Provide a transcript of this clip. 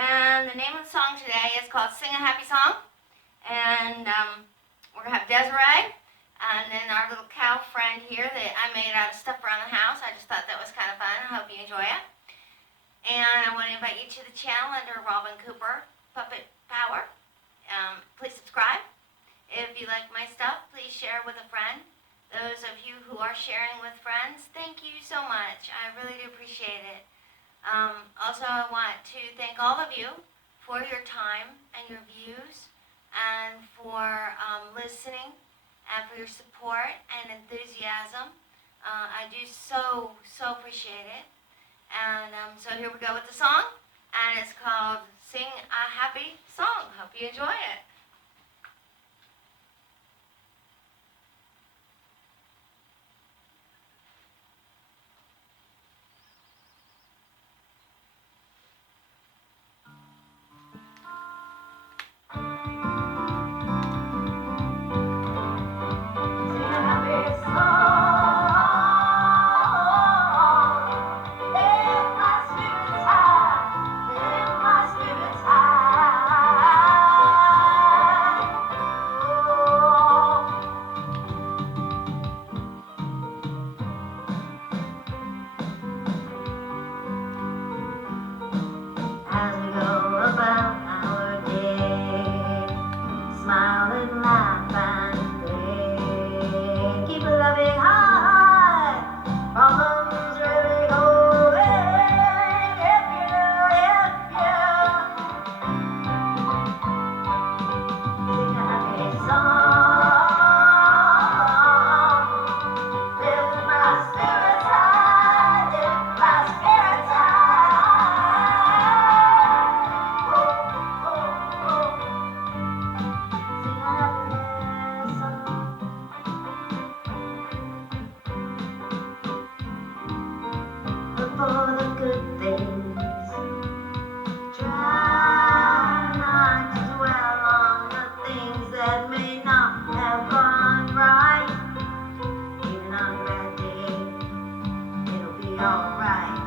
And the name of the song today is called Sing a Happy Song. And we're going to have Desiree and then our little cow friend here that I made out of stuff around the house. I just thought that was kind of fun. I hope you enjoy it. And I want to invite you to the channel under Robin Cooper Puppet Power. Please subscribe. If you like my stuff, please share with a friend. Those of you who are sharing with friends, thank you so much. I really do appreciate it. Also, I want to thank all of you for your time and your views and for listening and for your support and enthusiasm. I do so appreciate it. And so here we go with the song, and it's called Sing a Happy Song. Hope you enjoy it. As we go about our day, smile and laugh and play. Keep a loving heart, problems really go away if you sing a happy song. Lift my spirits high, lift my spirits high. Look for the good things. Try not to dwell on the things that may not have gone right. Even on a bad day, it'll be alright.